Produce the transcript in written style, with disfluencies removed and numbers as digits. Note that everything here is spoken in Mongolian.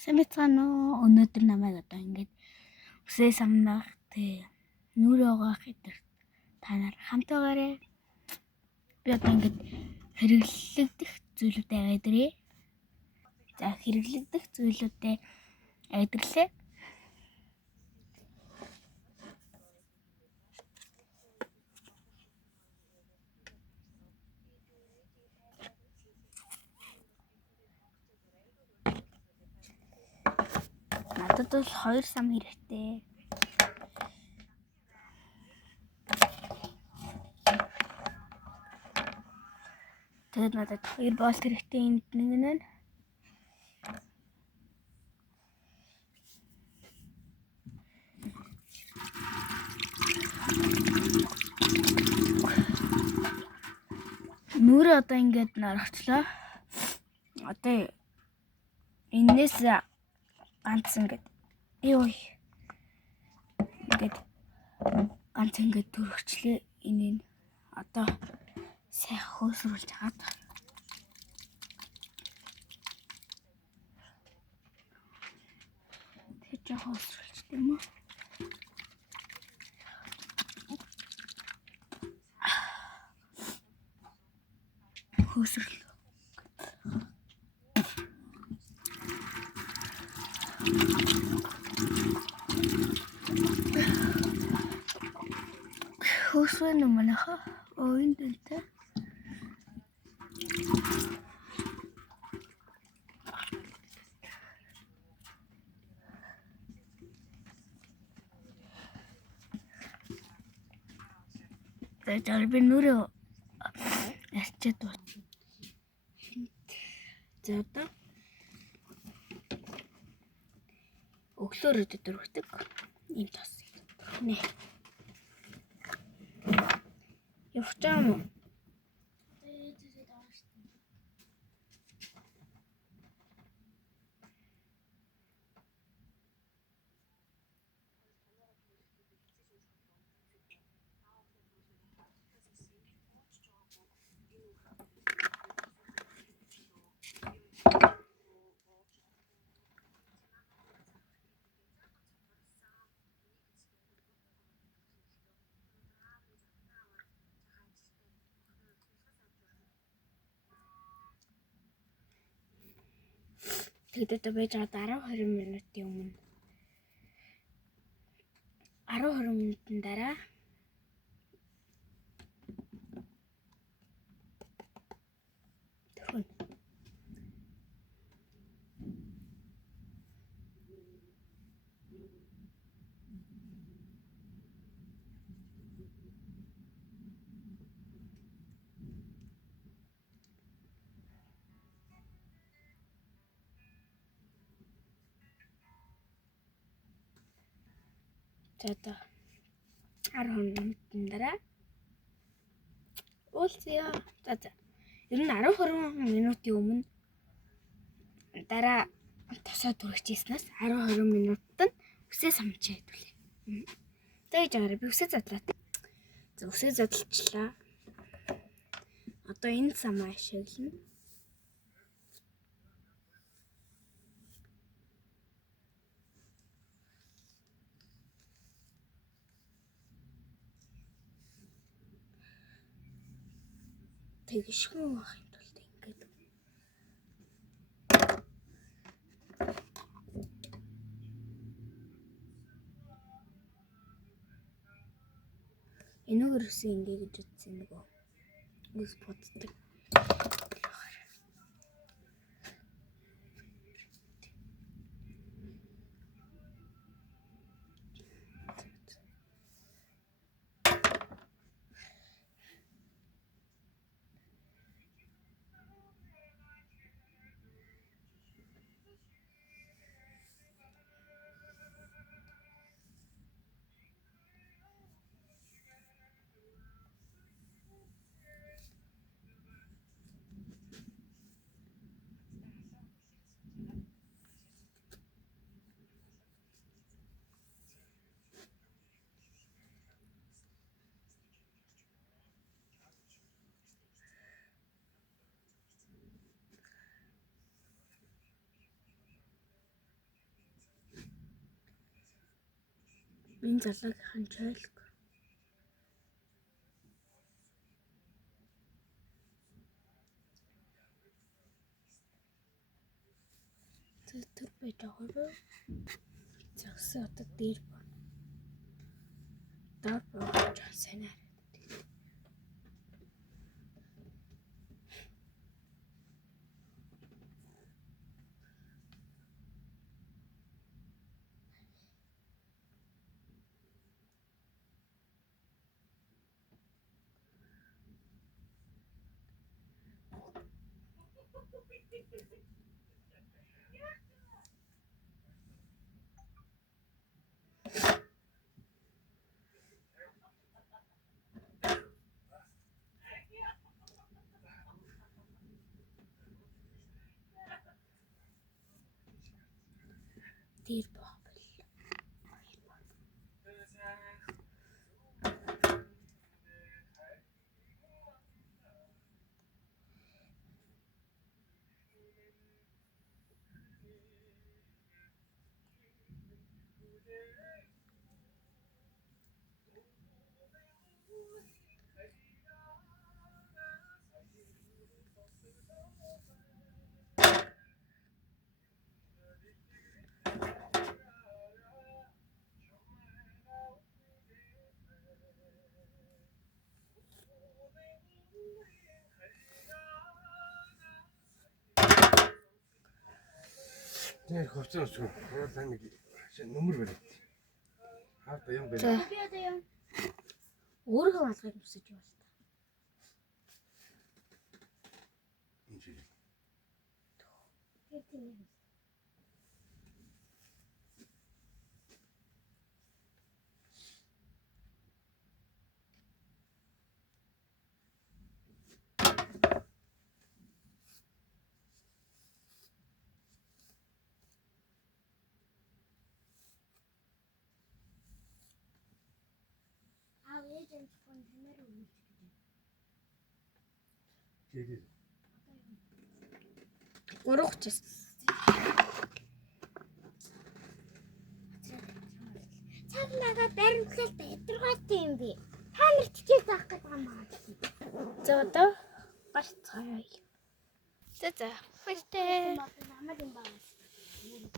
Самцгаано өнөөдөр намайг одоо ингээд үсээ самнах тий нүрээ угаах гэдэг та нар хамт байгаарай. Би одоо ингээд хэрэглэгдэх зүйлүүдэд айдрээ. За хэрэглэгдэх зүйлүүдэд айдрлээ. Надад бол 2 сам хэрэгтэй. Тэгээд надад 2 болт хэрэгтэй энд нэг нь. Нүрээ одоо ингээд нарагчлаа. Одоо энэс ганц ингээд ингээд ганц ингээд төрөгчлээ энийг одоо сайхан хөөсрүүлж хагаад тэгж хөөсрүүлж тийм үү. Хөөсрөл хөөсрөл манайха энэ дэнтэй тэгээд би нүрээ арчаад бат. За одоо өглөөр дөрөвдөг ийм тос нэ. Явчаам уу? Тэгээд байж байгаа 10-20 минутын өмнө 10-20 минутын дараа төрхөн. За 10 минутын дараа уулзъя. За. Ер нь 10-20 минутын өмнө дараа тосоо түрэгчээснээс 10-20 минутад үсээ самч хэдүүлээ. Тэгэж аваарай. Би үсээ задлаа. За үсээ задлчлаа. Одоо энэ самаа ашиглана. Тэгшгүй байхын тулд ингээд энэгээр үсээ ингээ гэж утсан нөгөө үс боддог. Энэ залуугийн чойлог. Тэр байж байгаа юу? Загсан одоо дээр байна. Доор бууж сайн аа. Дээр боо. Тэр хувцас шүү. Хоолой нэг нөмөр бариад. Хаата юм байна. Би одоо юм. Өөрөө алгыг нүсэж байна л та. Энэ шиг. Тийм. Ээж фон хэмээр өгч гэж. Тэгээд 3:30-аас. Цаг надад баримтлал бэдрэгтэй юм би. Та нар чичээл заах гэдэг юм байна. За одоо гарцгаая. За. Баяртай. Намайг юм байна.